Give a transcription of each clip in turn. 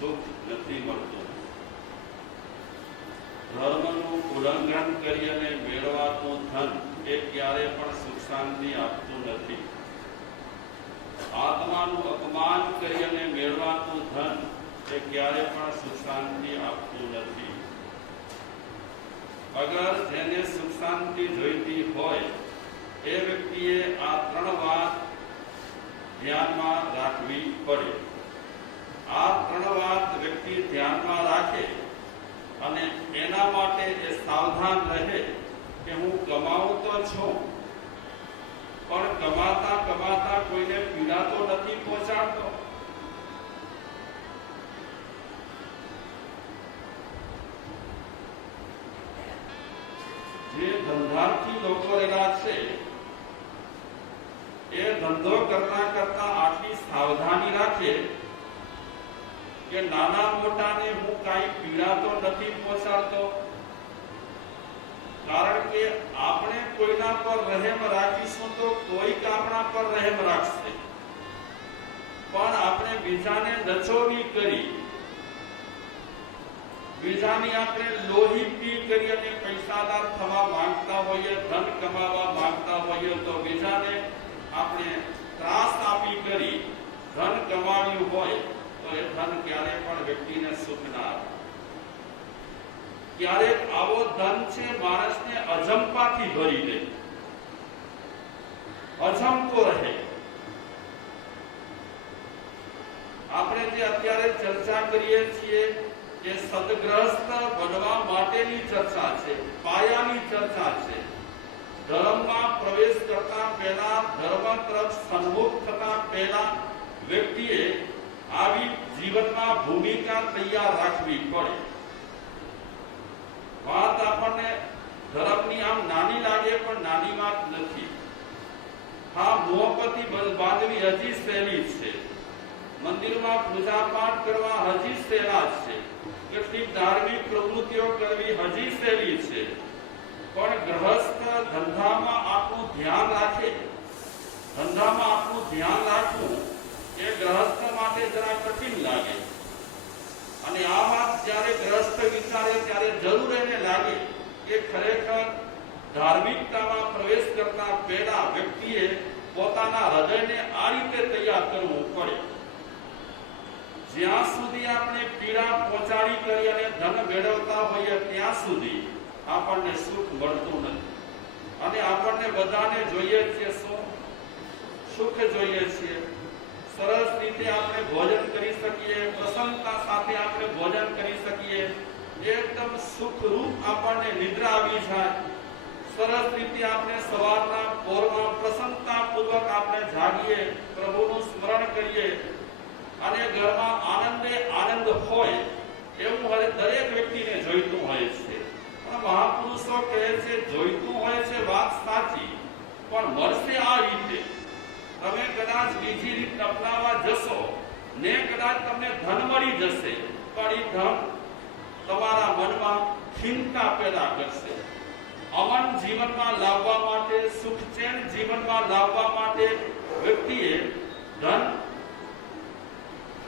સુખ નથી મળતું. ધર્મનું ઉલ્લંઘન કરી અને મેળવાતું ધન એ ક્યારે પણ સુખ શાંતિ આપતું નથી. આત્માનું અપમાન કરી અને મેળવાતું ધન એ ક્યારે પણ સુખ શાંતિ આપતું નથી. અગર જેને સુખ શાંતિ જોઈતી હોય એ વ્યક્તિએ આ ત્રણ વાત ધ્યાનમાં રાખવી પડે. આ ત્રણ વાત વ્યક્તિ ધ્યાનમાં રાખે અને એના માટે એ સાવધાન રહે કે હું કમાઉં તો છું, પણ કમાતા કમાતા કોઈને પીડા તો નથી પહોંચાડતો. જે ધંધાર્થી લોકો રહેલા છે એ ધંધો કરતા કરતા આટલી સાવધાની રાખે કે નાના મોટાને હું કાંઈ પીડા તો નથી પહોંચાડતો. કારણ કે આપણે કોઈના પર રહેમ રાખીશું તો કોઈક આપણા પર રહેમ રાખશે, પણ આપણે બીજાને નચોવી કરી, બીજાની આપણે લોહી પી કરી અને પૈસાદાર થવા માંગતા હોઈએ, ધન કમાવા માંગતા હોઈએ તો બીજાને આપણે ત્રાસ આપી કરી ધન કમાવ્યું હોય તો એ ધન ક્યારે પણ વ્યક્તિને સુખ ના આપે. ક્યારેક આવો ધન છે માણસને અજંપાથી ભરી દે, અજંપો રહે. આપણે જે અત્યારે ચર્ચા કરીએ છીએ એ સદગ્રસ્ત બનવા માટેની ચર્ચા છે, પાયાની ચર્ચા છે. ધર્મમાં પ્રવેશ કરતા પહેલા, ધર્મ તરફ સન્મુખ થતા પહેલા વ્યક્તિએ આવી જીવનમાં ભૂમિકા તૈયાર રાખવી પડે. વાત આપણને ધર્મની આમ નાની લાગે પણ નાની વાત નથી. હા, મોહપતિ બાંધવી હજી સહેલી છે, મંદિરમાં પૂજા પાઠ કરવા હજી સહેલા છે, કેટલીક ધાર્મિક પ્રવૃત્તિઓ કરવી હજી સહેલી છે, પણ ગ્રહસ્થ ધંધામાં આપણું ધ્યાન રાખે, ધંધામાં આપણું ધ્યાન રાખવું એ ગ્રહસ્થ માટે જરા કઠિન લાગે. અને આ વાત જ્યારે ગ્રહસ્થ વિચારે ત્યારે જરૂર એને લાગે કે ખરેખર ધાર્મિકતામાં પ્રવેશ કરતા પહેલા વ્યક્તિએ પોતાના હૃદયને આ રીતે તૈયાર કરવું પડે. જ્યાં સુધી આપણે પીડા પહોંચાડી કરી અને ધન મેળવતા હોઈએ ત્યાં સુધી આપણને સુખ મળતું નથી. અને આપણને બધાને જોઈએ છીએ શું? સુખ જોઈએ છીએ. સરસ રીતે આપણે ભોજન કરી શકીએ, પ્રસન્નતા સાથે આપણે ભોજન કરી શકીએ, એકદમ સુખરૂપ આપણને નિદ્રા આવી જાય, સરસ રીતે આપણે સવારના પોરમાં પ્રસન્નતાપૂર્વક આપણે જાગીએ, પ્રભુનું સ્મરણ કરીએ અને ઘરમાં આનંદે આનંદ હોય એવું દરેક વ્યક્તિને જોઈતું હોય છે. મહાપુરુષો કહે છે જોઈતું હોય છે, વાત સાચી, પણ મળશે આ રીતે. તમે કદાચ બીજી રીત અપનાવવા જશો ને કદાચ તમને ધન મળી જશે, પણ એ ધન તમારા મનમાં ખિન્નતા પેદા કરશે. અમન જીવનમાં લાવવા માટે, સુખ ચેન જીવનમાં લાવવા માટે વ્યક્તિએ ધન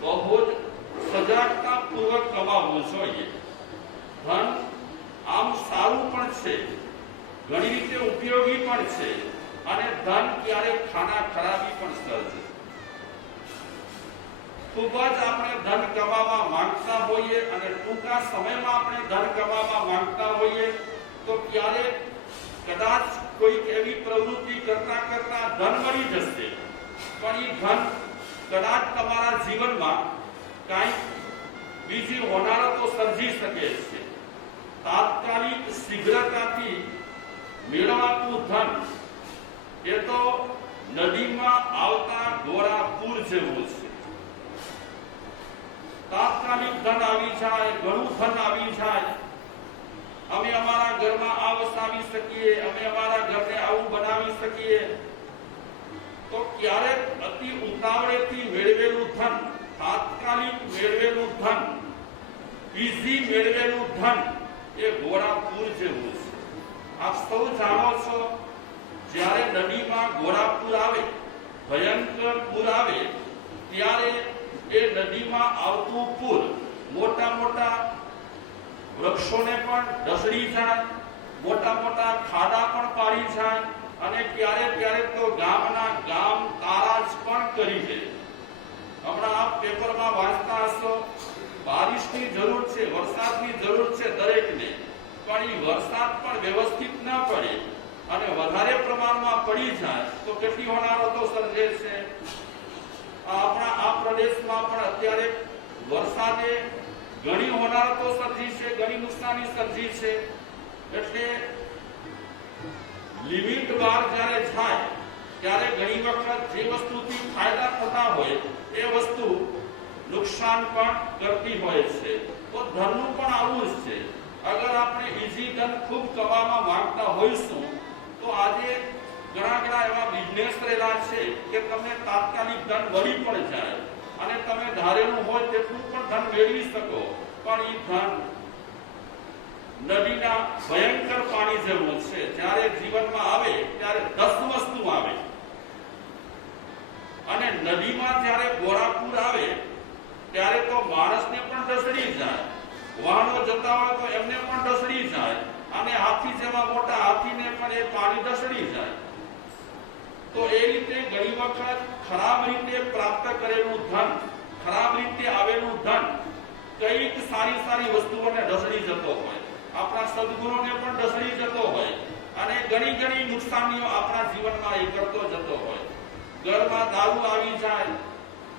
બહુ જ સજાગતા પૂર્વક કમાવવું જોઈએ. ધન આમ સારું પણ છે, ઘણી રીતે ઉપયોગી પણ છે, અને ધન ક્યારેક ખાના ખરાબી પણ સર્જે. ખૂબ જ આપણે ધન કમાવા માંગતા હોઈએ અને ટૂંકા સમયમાં આપણે ધન કમાવા માંગતા હોઈએ તો ક્યારેક કદાચ કોઈક એવી પ્રવૃત્તિ કરતા કરતા ધન મળી જશે, પણ એ ધન કદાચ તમારા જીવનમાં કાંઈક બીજી હોનારતો સર્જી શકે છે. તાત્કાલિક શીઘ્રતાથી મેળવાતું ધન એ તો નદીમાં આવતા ગોરા પૂર જેવું છે. તાત્કાલિક ધન આવી જાય, ઘણું ધન આવી જાય, અમે અમારા ઘરમાં આ વસાવી શકીએ, અમે અમારા ઘરને આવું બનાવી શકીએ, તો ક્યારેક અતિ ઉતાવળેથી મેળવેલું ધન, તાત્કાલિક મેળવેલું ધન, ઈઝી મેળવેલું ધન એ ગોરા પૂર જેવું છે. આપ સૌ જાણો છો, જ્યારે નદીમાં ગોરા પૂર આવે, ભયંકર પૂર આવે, ત્યારે એ નદીમાં આવતું પૂર મોટા મોટા વૃક્ષોને પણ ઢસડી જાય, મોટા મોટા ખાડા પણ પાડી જાય અને ક્યારેક તો ગામના ગામ તારાજ પણ કરી દે. હમણાં આપ પેપરમાં વાંચતા હશો, બારિશની જરૂર છે, વરસાદની જરૂર છે દરેકને, પણ એ વરસાદ પણ વ્યવસ્થિત ન પડે અને વધારે પ્રમાણમાં પડી જાય તો કેટલી હોનારતો સર્જે છે. આપણા આ પ્રદેશમાં પણ અત્યારે વરસાદે ઘણી હોનારતો સર્જી છે, ઘણી નુકસાની સર્જી છે. એટલે લિમિટ બહાર જ્યારે જાય ત્યારે ઘણી વખત જે વસ્તુથી ફાયદા થતા હોય એ વસ્તુ નુકસાન પણ કરતી હોય છે. તો ધનનું પણ આવું જ છે. અગર આપણે ઈઝી ધન ખૂબ કમાવા માંગતા હોઈશું તો આજે ઘણા એવા બિઝનેસ રહેલા છે કે તમને તાત્કાલિક ધન મળી પણ જાય અને તમે ધારેલું હોય તેટલું પણ ધન મેળવી શકો, પણ એ ધન નદીના ભયંકર પાણી જેવું છે. જ્યારે જીવનમાં આવે ત્યારે 10 વસ્તુ આવે અને નદીમાં જ્યારે ગોરાપુર આવે ત્યારે તો માણસને પણ ઢસડી જાય, વાહનો જતા હોય તો એમને પણ ઢસડી જાય અને હાથી જેવા મોટા હાથીને પણ એ પાણી ઢસડી જાય. તો એ રીતે ઘણી વખત ખરાબ રીતે પ્રાપ્ત કરેલું ધન, ખરાબ રીતે આવેલું ધન કઈક સારી વસ્તુઓને ઢસડી જતો હોય, આપણા સદગુણોને પણ ઢસડી જતો હોય અને ઘણી નુકસાનીઓ આપણા જીવનમાં એ કરતો જતો હોય. ઘરમાં દારૂ આવી જાય,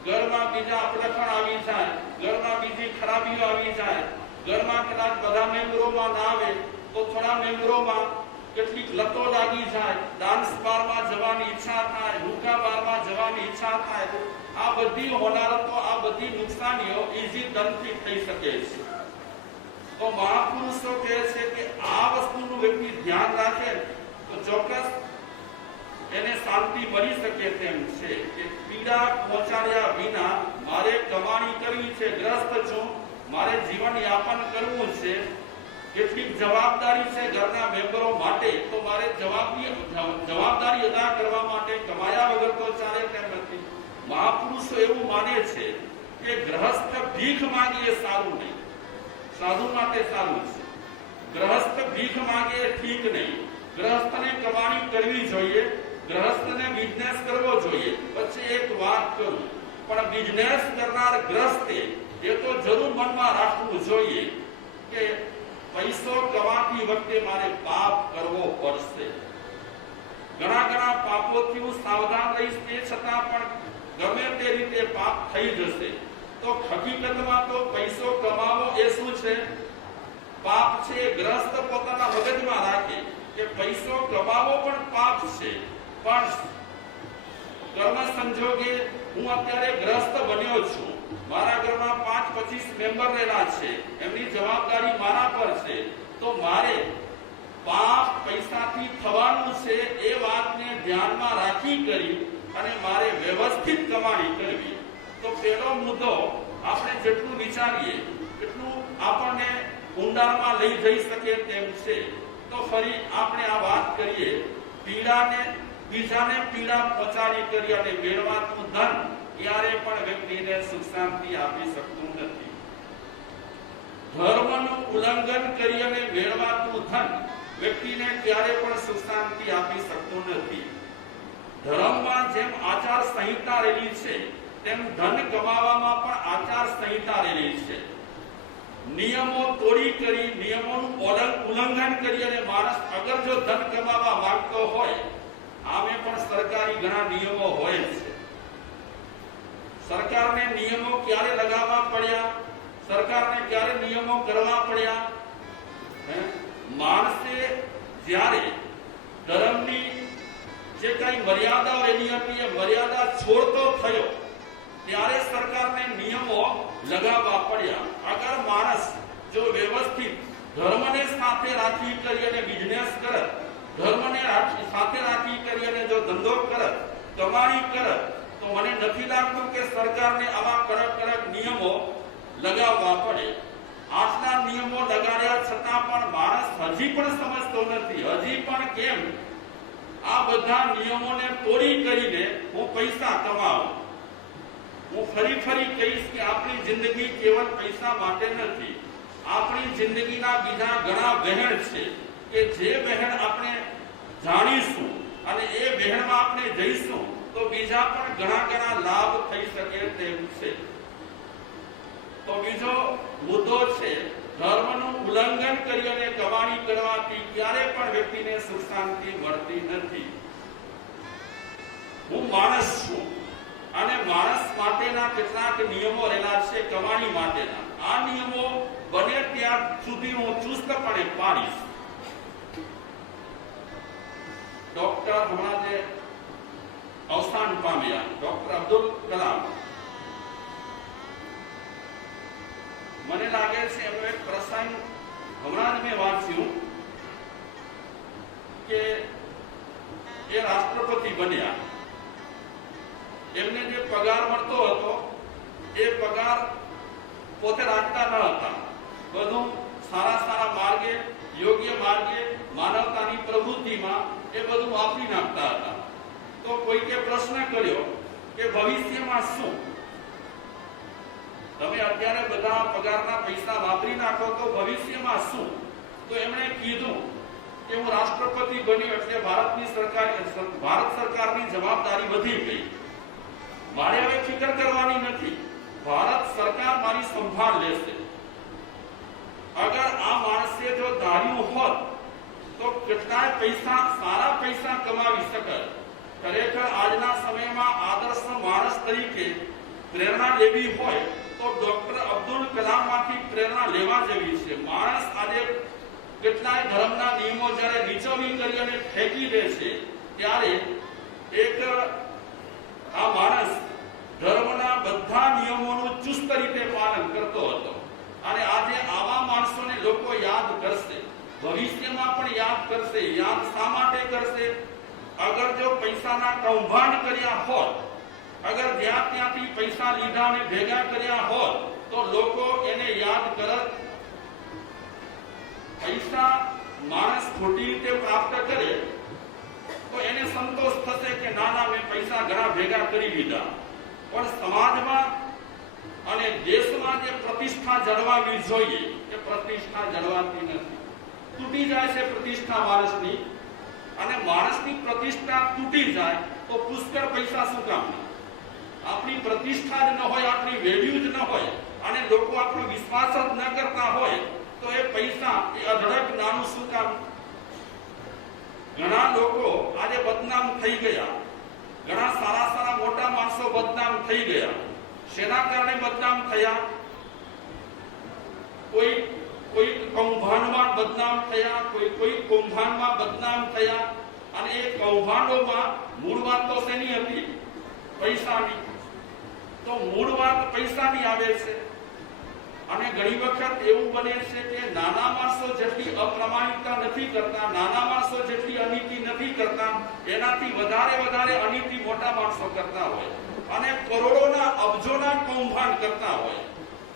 ઘરમાં બીજા અપલખણ આવી જાય, ઘરમાં બીજી ખરાબીઓ આવી જાય, ઘરમાં કદાચ બધા મેમ્બરોમાં ના આવે તો થોડા મેમ્બરોમાં કેટલીક લતો લાગી જાય, ડાન્સ બારમાં જવાની ઈચ્છા થાય, હુક્કા બારમાં જવાની ઈચ્છા થાય. આ બધી હોનારતો, આ બધી નુકસાનીઓ ઈઝી ધનથી થઈ શકે છે. તો મહાપુરુષો કહે છે કે આ વસ્તુનું વ્યક્તિ ધ્યાન રાખે તો ચોક્કસ એને શાંતિ મળી શકે તેમ છે. કે પીડા પહોંચાડ્યા વિના મારે કમાણી કરવી છે, ગ્રસ્ત છું, મારે જીવન યાપન કરવું છે, કેટલીક જવાબદારી છે ઘરના મેમ્બરો માટે, તો મારે જવાબદારી અદા કરવા માટે કમાયા વગર તો ચાલે તેમ નથી. મહાપુરુષો એવું માને છે કે ગ્રહસ્થ ભીખ માંગે એ સારું નહીં, સાધુ માટે સારું છે. ગ્રહસ્થ ભીખ માંગે એ ઠીક નહીં. ગ્રહસ્થને કમાણી કરવી જોઈએ, ગ્રહસ્થને બિઝનેસ કરવો જોઈએ. પછી એક વાત કરું, પણ બિઝનેસ કરનાર ગ્રસ્તે એ તો જરૂર મનમાં રાખવું જોઈએ કે પૈસો કમાતી વખતે મારે પાપ કરવો પડશે. ઘણા પાપોથી હું સાવધાન રહીશ, તે છતાં પણ ગમે તે રીતે પાપ થઈ જશે. તો હકીકતમાં તો પૈસો કમાવો એ શું છે? પાપ છે. ગ્રસ્ત પોતાના મગજમાં રાખે કે પૈસો કમાવો પણ પાપ છે, પણ કર્મ સંજોગે હું અત્યારે ગ્રસ્ત બન્યો છું, મારા ઘરમાં 5-25 મેમ્બર રહેલા છે, એમની જવાબદારી મારા પર છે, તો મારે પાપ પૈસાથી થવાનું છે એ વાતને ધ્યાનમાં રાખી કરી અને મારે વ્યવસ્થિત કમાણી કરવી. તો પેલો મુદ્દો આપણે જેટલું વિચારીએ એટલું આપણને ઊંડાણમાં લઈ જઈ શકે તેમ છે. તો ફરી આપણે આ વાત કરીએ, પીડાને બીજાને પીડા પહોંચાડી કરી અને મેળવાતું ધન ક્યારે પણ વ્યક્તિને સુખ શાંતિ આપી શકતું નથી. ધર્મનું ઉલ્લંઘન કરી અને મેળવાતું ધન વ્યક્તિને ક્યારે પણ સુખ શાંતિ આપી શકતું નથી. ધર્મમાં જેમ આચાર સંહિતા રહેલી છે તેમ ધન કમાવામાં પણ આચાર સંહિતા રહેલી છે. નિયમો તોડી કરી, નિયમોનું ઉલ્લંઘન કરી અને માણસ અગર જો ધન કમાવા માંગતો હોય, આમે પણ સરકારી ઘણા નિયમો હોય છે. સરકારને નિયમો ક્યારે લગાવવા પડ્યા, સરકારને ક્યારે નિયમો કરવા પડ્યા? માણસે જ્યારે ધર્મની જે કઈ મર્યાદા રહેલી હતી એ મર્યાદા છોડતો થયો ત્યારે સરકારને નિયમો લગાવવા પડ્યા. અગર માણસ જો વ્યવસ્થિત ધર્મને સાથે રાખી કરી અને બિઝનેસ કરે, ધર્મને સાથે રાખી કરી અને જો ધંધો કરે, કમાણી કરે, તો મને નથી લાગતું કે સરકારને આવા કડક નિયમો લગાવવા પડે. આટલા નિયમો લગાડ્યા છતાં પણ માણસ હજી પણ સમજતો નથી. હજી પણ કેમ આ બધા નિયમોને તોડી કરીને હું પૈસા કમાવું? હું ફરી કહીશ કે આપણી જિંદગી કેવલ પૈસા માટે નથી. આપણી જિંદગીના બીજા ઘણા વહેણ છે કે જે વહેણ આપણે જાણીશું અને એ વહેણમાં આપણે જઈશું તો બીજા પણ ઘણા લાભ થઈ શકે તેમ છે. તો બીજો મુદ્દો છે, ધર્મનું ઉલ્લંઘન કરી અને કમાણી કરવાથી ક્યારે પણ વ્યક્તિને સુખ શાંતિ મળતી નથી. હું માણસ છું અને માણસ માટેના કેટલાક નિયમો રહેલા છે કમાણી માટેના. આ નિયમો બને ત્યાં સુધી હું ચુસ્તપણે પાડીશ. ડોક્ટર હમણાં જે અવસાન પામ્યા ડોક્ટર અબ્દુલ કલામ, મને લાગે છે એમનો એક પ્રસંગ હમણાં જ મેં વાંચ્યું કે એ રાષ્ટ્રપતિ બન્યા, એમને જે પગાર મળતો હતો એ પગાર પોતે રાખતા ન હતા, બધું સારા માર્ગે, યોગ્ય માર્ગે, માનવતાની પ્રવૃત્તિમાં એ બધું વાપરી નાખતા હતા. તો કોઈકે પ્રશ્ન કર્યો કે ભવિષ્યમાં શું? તમે અત્યારે બધા પગારના પૈસા વાપરી નાખો તો ભવિષ્યમાં શું? તો એમણે કીધું કે હું રાષ્ટ્રપતિ બન્યો એટલે ભારત સરકારની જવાબદારી વધી ગઈ, મારે હવે ફિકર કરવાની નથી, ભારત સરકાર મારી સંભાળ લેશે. અગર આ માણસે જો ધાર્યું હોત તો કેટલાય પૈસા, સારા પૈસા કમાવી શકે. ખરેખર આજના સમયમાં આદર્શ માણસ તરીકે પ્રેરણા લેવી હોય તો ડોક્ટર અબ્દુલ કલામ માંથી પ્રેરણા લેવા જેવી છે. માણસ આજે કેટલાય ધર્મના નિયમો જ્યારે નીચોવી કરી અને ફેંકી દે છે ત્યારે એક આ માણસ ધર્મના બધા નિયમોનું ચુસ્ત રીતે પાલન કરતો હતો અને આજે આવા માણસોને લોકો યાદ કરશે, ભવિષ્યમાં પણ યાદ કરશે. યાદ શા માટે કરશે? અગર જો પૈસાના કૌભાંડ કર્યા હોત, અગર જ્યાં ત્યાંથી પૈસા લીધા અને ભેગા કર્યા હોત તો લોકો એને યાદ કરત. પૈસા માણસ ખોટી રીતે પ્રાપ્ત કરે તો એને સંતોષ થશે કે ના મેં પૈસા ઘણા ભેગા કરી લીધા, પણ સમાજમાં અને દેશમાં જે પ્રતિષ્ઠા જળવાવી જોઈએ એ પ્રતિષ્ઠા જળવાતી નથી, તૂટી જાય છે પ્રતિષ્ઠા માણસની. અને માણસની પ્રતિષ્ઠા તૂટી જાય તો પુષ્કળ પૈસા શું કામના? આપણી પ્રતિષ્ઠા જ ન હોય, આપણી વેલ્યુ જ ન હોય અને લોકો આપણો વિશ્વાસ જ ન કરતા હોય તો એ પૈસા એ અઢળક નાનું શું કામ? ઘણા લોકો આજે બદનામ થઈ ગયા, ઘણા સારા મોટા માણસો બદનામ થઈ ગયા. શેના કારણે બદનામ થયા? કોઈ કૌભાંડમાં બદનામ થયા, કોઈ કૌભાંડમાં બદનામ થયા. અને એ કૌભાંડોમાં મૂળ વાત તો શેની હતી? પૈસાની. તો મૂળ વાત પૈસાની આવે છે. અને ઘણી વખત એવું બને છે કે નાના માણસો જેટલી અપ્રામાણિકતા નથી કરતા, નાના માણસો જેટલી અનીતિ નથી કરતા, એનાથી વધારે અનીતિ મોટા માણસો કરતા હોય અને કરોડોના અબજોના કૌભાંડ કરતા હોય.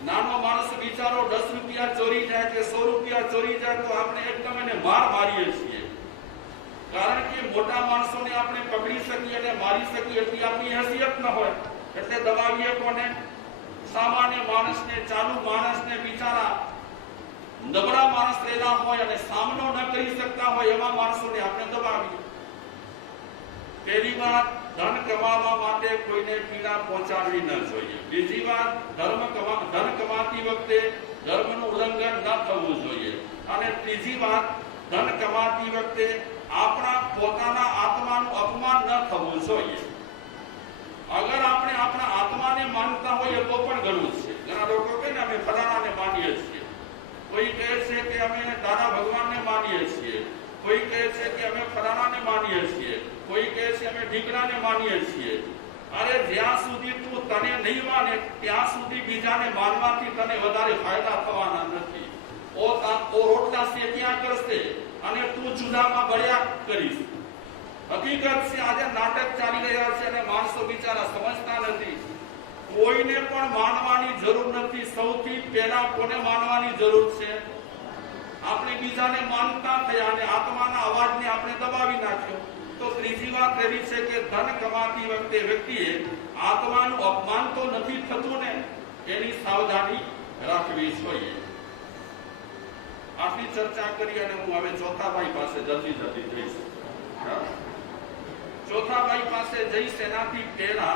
નાનો માણસ બિચારો 10 રૂપિયા ચોરી જાય કે 100 રૂપિયા ચોરી જાય તો આપણે એકદમ એને મારીએ છીએ, કારણ કે મોટા માણસોને આપણે પકડી શકીએ અને મારી શકીએ એટલી આપણી હેસિયત ન હોય એટલે દબાવીએ કોને? સામાન્ય માણસને, ચાલુ માણસને, બિચારા નબળા માણસ રહેલા હોય અને સામનો ન કરી શકતા હોય એવા માણસોને આપણે દબાવીએ. પહેલી વાત, ધન કમાવા માટે કોઈને પીડા પહોંચાડવી ન જોઈએ. બીજી વાત, ધન કમાતી વખતે ધર્મનું ઉલ્લંઘન ન થવું જોઈએ. અને ત્રીજી વાત, ધન કમાતી વખતે આપણા પોતાના આત્માનું અપમાન ન થવું જોઈએ. અગર આપણે આપણા આત્માને માનતા હોઈએ તો પણ ઘણું છે. ઘણા લોકો કહે ને અમે ફલાણાને માનીએ છીએ, કોઈ કહે છે કે અમે દાદા ભગવાનને માનીએ છીએ, કોઈ કહે છે કે અમે ફલાણાને માનીએ છીએ, કોઈ કહે છે અમે ઢીકણાને માનીએ છીએ. અરે જ્યાં સુધી તું તને નહીં માને ત્યાં સુધી બીજાને માનવાથી તને વધારે ફાયદા થવાના નથી. ઓ રોટલા શેક્યા કરશે અને તું ચૂલામાં બળ્યા કરીશ. હકીકત છે આજે નાટક ચાલી રહ્યા છે અને માણસો બિચારા સમજતા નથી. કોઈને પણ માનવાની જરૂર નથી. સૌથી પહેલા કોને માનવાની જરૂર છે? આપણે બીજાને માનતા થયા અને આત્માના અવાજને આપણે દબાવી નાખ્યો. તો ત્રીજી વાત એવી છે કે ધન કમાતી વખતે વ્યક્તિએ આત્માનું અપમાન તો નથી થતું ને, એની સાવધાની રાખવી જોઈએ. આટલી ચર્ચા કરી અને હું હવે ચોથા ભાઈ પાસે જલ્દી જઈશ. ચોથા ભાઈ પાસે જઈશ એનાથી પહેલા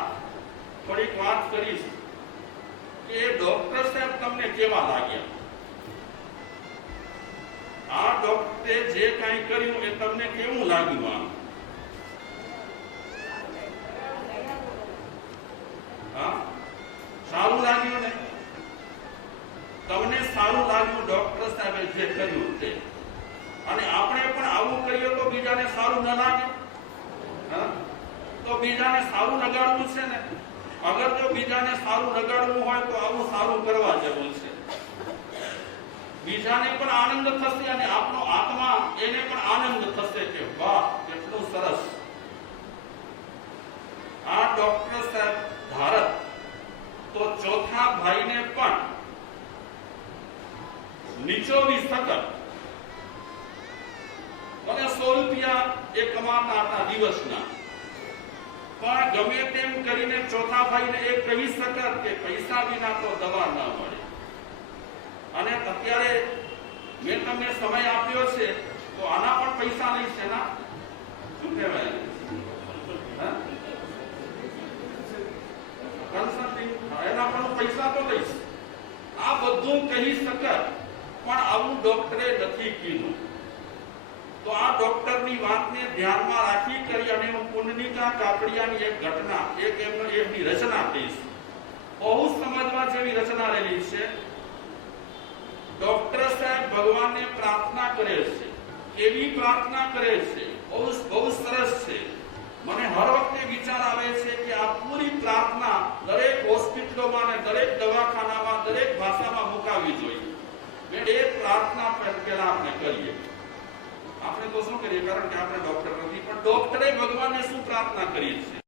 થોડીક વાત કરીશ કે ડોક્ટર સાહેબ તમને કેવા લાગ્યા. આ ડોક્ટરે જે કંઈ કર્યું એ તમને કેવું લાગ્યું? સારું લાગ્યું ને? તમને સારું લાગ્યું ડોક્ટર સાહેબે જે કર્યું તે? અને આપણે પણ આવું કરીએ તો બીજાને સારું ન લાગે? તો બીજાને સારું લગાડવું છે ને. અગર જો બીજાને સારું લગાડવું હોય તો આવું સારું કરવા જેવું છે. બીજાને પણ આનંદ થશે અને આપણો આત્મા એને પણ આનંદ થશે કે વાહ કેટલું સરસ. આ ડોક્ટર સાહેબ ભારત તો ચોથા ભાઈને પણ નીચોવી સકત અને 100 રૂપિયા એ કમાતા હતા દિવસના, પણ ગમે તેમ કરીને ચોથા ભાઈને એ કહી શકત કે પૈસા વિના તો દવા ન મળે. અને અત્યારે મેં તમને સમય આપ્યો છે તો આના પણ પૈસા નહીં છે ના, શું કહેવાય, કન્સલ્ટિંગ એના પણ પૈસા તો લઈશ. આ બધું કહી શકત, પણ આવું ડોક્ટરે નથી કીધું. તો આ ડોક્ટરની વાતને ધ્યાનમાં રાખી કરી અને હું પુંડલિકા કાકડિયાની એક ઘટના, એમની રચના કહીશ. બહુ સમજવા જેવી રચના રહેલી છે. ડોક્ટર સાહેબ ભગવાનને પ્રાર્થના કરે છે. કેવી પ્રાર્થના કરે છે? બહુ સરસ છે. મને હર વખતે વિચાર આવે છે કે આ પૂરી પ્રાર્થના દરેક હોસ્પિટલોમાં અને દરેક દવાખાનામાં દરેક ભાષામાં મુકાવી જોઈએ. એ પ્રાર્થના પહેલા આપણે કરીએ. આપણે તો શું કરીએ, કારણ કે આપણે ડોક્ટર નથી, પણ ડોક્ટરે ભગવાનને શું પ્રાર્થના કરી છે?